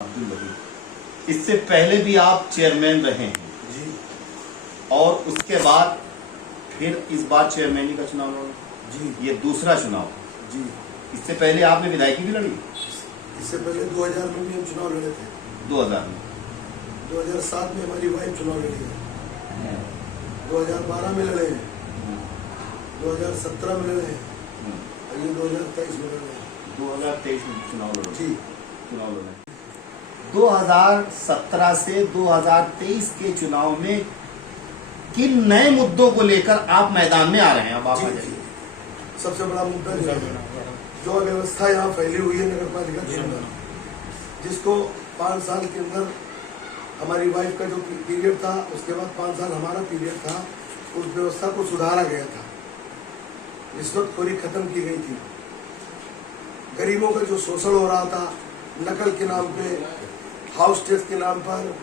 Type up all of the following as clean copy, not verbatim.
अब्दुल वहीद, इससे पहले भी आप चेयरमैन रहे हैं जी, और उसके बाद फिर इस बार चेयरमैनी का चुनाव लड़ा जी, ये दूसरा चुनाव। जी। इससे पहले आपने विधायकी भी लड़ी इससे पहले 2000 में भी हम चुनाव लड़े थे। 2000 में, 2007 में हमारी वाइफ चुनाव लड़ी है, 2012 में लड़े हैं, 2017 में लड़े हैं और ये 2023 में लड़े हैं। 2023 में चुनाव लड़ा जी, चुनाव लड़े 2017 से 2023 के चुनाव में किन नए मुद्दों को लेकर आप मैदान में आ रहे हैं? अब आप आ जी, जाइए। जी। सबसे बड़ा मुद्दा जो अव्यवस्था यहाँ फैली हुई है नगर पालिका के अंदर, जिसको 5 साल के अंदर हमारी वाइफ का जो पीरियड था, उसके बाद 5 साल हमारा पीरियड था, उस व्यवस्था को सुधारा गया था, रिश्वतखोरी खत्म की गई थी, गरीबों का जो शोषण हो रहा था नकल के नाम पे, हाउस टैक्स के नाम पर,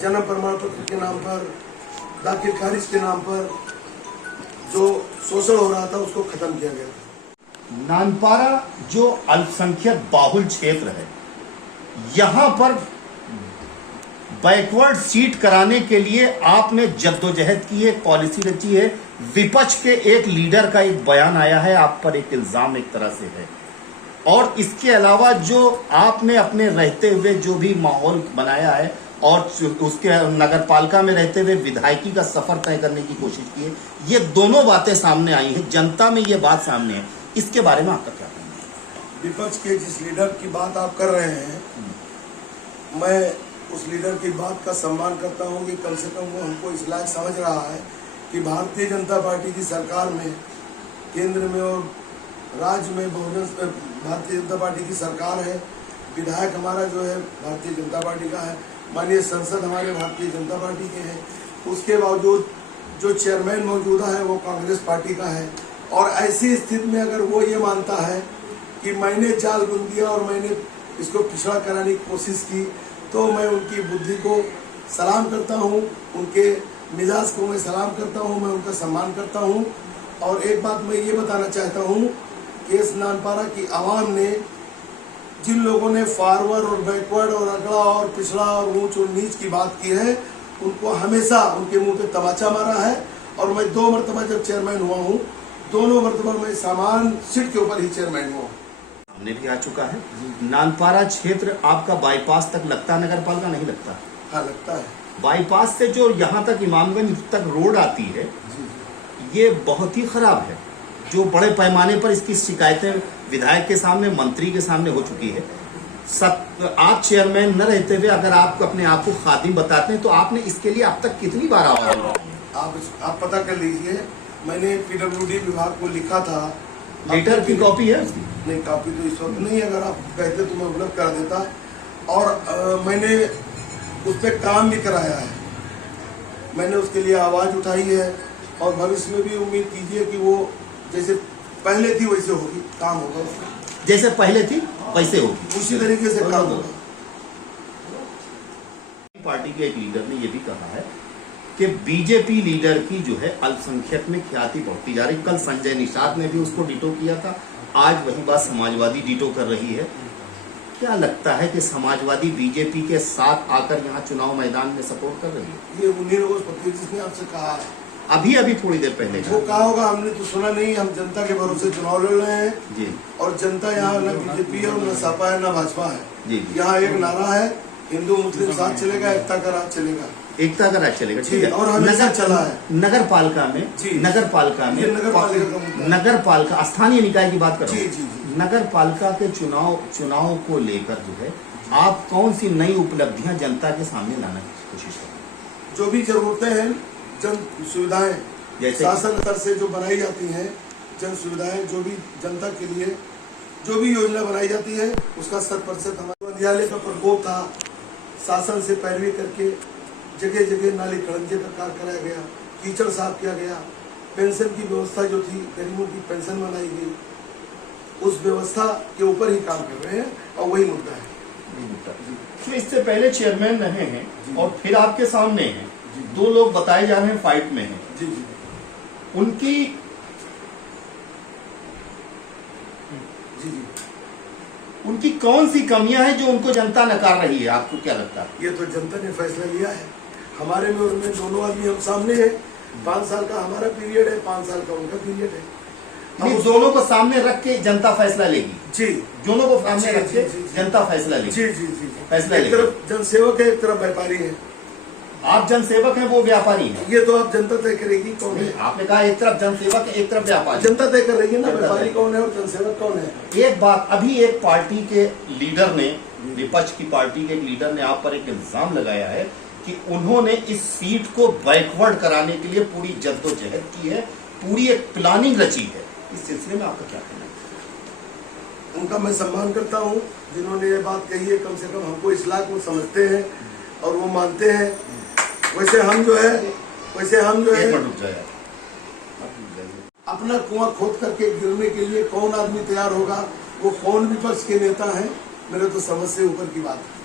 जन्म प्रमाण पत्र के नाम पर, दाखिल खारिज के नाम पर जो शोषण हो रहा था उसको खत्म किया गया था। नानपारा जो अल्पसंख्यक बाहुल क्षेत्र है, यहां पर बैकवर्ड सीट कराने के लिए आपने जद्दोजहद की है, पॉलिसी रची है। विपक्ष के एक लीडर का एक बयान आया है, आप पर एक इल्जाम एक तरह से है, और इसके अलावा जो आपने अपने रहते हुए जो भी माहौल बनाया है और उसके नगर पालिका में रहते हुए विधायकी का सफर तय करने की कोशिश की है, ये दोनों बातें सामने आई हैं, जनता में ये बात सामने है। इसके बारे में आपका क्या कहना है? विपक्ष के जिस लीडर की बात आप कर रहे हैं, मैं उस लीडर की बात का सम्मान करता हूं कि कम से कम वो हमको इस लायक समझ रहा है कि भारतीय जनता पार्टी की सरकार में, केंद्र में और राज्य में भारतीय जनता पार्टी की सरकार है, विधायक हमारा जो है भारतीय जनता पार्टी का है, माननीय सांसद हमारे भारतीय जनता पार्टी के हैं, उसके बावजूद जो चेयरमैन मौजूदा है वो कांग्रेस पार्टी का है। और ऐसी स्थिति में अगर वो ये मानता है कि मैंने जाल बुन दिया और मैंने इसको पिछड़ा कराने की कोशिश की, तो मैं उनकी बुद्धि को सलाम करता हूँ, उनके मिजाज को मैं सलाम करता हूँ, मैं उनका सम्मान करता हूँ। और एक बात मैं ये बताना चाहता हूँ कि इस नानपारा की आवाम ने, जिन लोगों ने फॉरवर्ड और बैकवर्ड और अगड़ा और पिछड़ा और ऊंच और नीच की बात की है, उनको हमेशा उनके मुंह पे तमाचा मारा है। और मैं 2 मरतबा जब चेयरमैन हुआ हूँ, दोनों मरतबा मैं सामान सीट के ऊपर ही चेयरमैन हुआ। सामने भी आ चुका है। नानपारा क्षेत्र आपका बाईपास तक लगता है, नगर पालिका नहीं लगता? हाँ, लगता है। बाईपास से जो यहाँ तक इमामगंज तक रोड आती है, ये बहुत ही खराब है, जो बड़े पैमाने पर इसकी शिकायतें विधायक के सामने, मंत्री के सामने हो चुकी है। आप चेयरमैन न रहते हुए अगर आप अपने आप को खादिम बताते हैं, तो आपने इसके लिए अब तक कितनी बार आवाज उठाई? आप पता कर लीजिए, मैंने पीडब्ल्यूडी विभाग को लिखा था। लेटर की कॉपी है उसकी? नहीं, कॉपी तो इस वक्त नहीं, अगर आप कहते तो मैं उपलब्ध करा देता। और मैंने उस पर काम भी कराया है, मैंने उसके लिए आवाज़ उठाई है, और भविष्य में भी उम्मीद कीजिए कि वो जैसे पहले थी वैसे होगी, काम होगा उसका। जैसे पहले थी वैसे होगी, उसी तरीके से काम होगा। पार्टी के एक लीडर ने यह भी कहा है कि बीजेपी लीडर की जो है अल्पसंख्यक में ख्याति बढ़ती जा रही। कल संजय निषाद ने भी उसको डिटो किया था, आज वही बात समाजवादी डिटो कर रही है। क्या लगता है कि समाजवादी बीजेपी के साथ आकर यहाँ चुनाव मैदान में सपोर्ट कर रही है? ये उन्हीं लोगों जिसने आपसे कहा है, अभी थोड़ी देर पहले वो कहा होगा, हमने तो सुना नहीं। हम जनता के भरोसे चुनाव लड़ रहे हैं जी, और जनता यहाँ न बीजेपी है, न सपा है, न भाजपा है जी। यहाँ एक नारा है, हिंदू मुस्लिम साथ चलेगा, एकता का राज चलेगा। एकता का राज चलेगा, ठीक है। और हमेशा चला है। नगर पालिका में, नगर पालिका का मुद्दा, नगर पालिका स्थानीय निकाय की बात कर रहा जी, हूं। जी, जी। नगर पालिका के चुनाव को लेकर जो है, आप कौन सी नई उपलब्धियां जनता के सामने लाने की कोशिश करें? जो भी जरूरतें हैं, जन सुविधाएं, जैसे शासन स्तर से जो बनाई जाती हैं, जन सुविधाएं, जो भी जनता के लिए जो भी योजना बनाई जाती है, उसका 100% हमारे विद्यालय का प्रकोप था। शासन से पैरवी करके जगह जगह नाली खड़ंजे का कार्य कराया गया, कीचड़ साफ किया गया, पेंशन की व्यवस्था जो थी, गरीबों की पेंशन बनाई गई, उस व्यवस्था के ऊपर ही काम कर रहे हैं, और वही मुद्दा है। तो इससे पहले चेयरमैन रहे हैं और फिर आपके सामने हैं, 2 लोग बताए जा रहे हैं फाइट में हैं। जी, जी, उनकी जी, जी। उनकी कौन सी कमियां हैं जो उनको जनता नकार रही है, आपको क्या लगता है? ये तो जनता ने फैसला लिया है। हमारे में उनमें दोनों आदमी हम सामने हैं। 5 साल का हमारा पीरियड है, 5 साल का उनका पीरियड है। नहीं, दोनों को सामने रख के जनता फैसला लेगी। जी, दोनों को सामने जी, रख के जी, जी, जनता फैसला लेगी। जी जी जी फैसला एक लेगी। तरफ जनसेवक है, एक तरफ व्यापारी है। आप जनसेवक हैं, वो व्यापारी है। ये तो आप जनता तय करेगी कौन नहीं, है। आपने कहा एक तरफ जनसेवक है, एक तरफ व्यापारी। जनता तय कर रही है ना, जनता व्यापारी तय। कौन है और जनसेवक कौन है। एक बात, अभी एक पार्टी के लीडर ने, विपक्ष की पार्टी के एक लीडर ने आप पर एक इल्जाम लगाया है कि उन्होंने इस सीट को बैकवर्ड कराने के लिए पूरी जद्दोजहद की है, पूरी एक प्लानिंग रची है। इस सिलसिले में आपका क्या कहना है? उनका मैं सम्मान करता हूँ जिन्होंने ये बात कही है। कम से कम हमको इस्लाह को समझते हैं और वो मानते हैं। वैसे हम जो है एक मिनट रुक जाए आप। अपना कुआं खोद करके गिरने के लिए कौन आदमी तैयार होगा, वो कौन विपक्ष के नेता हैं, मेरे तो समझ से ऊपर की बात है।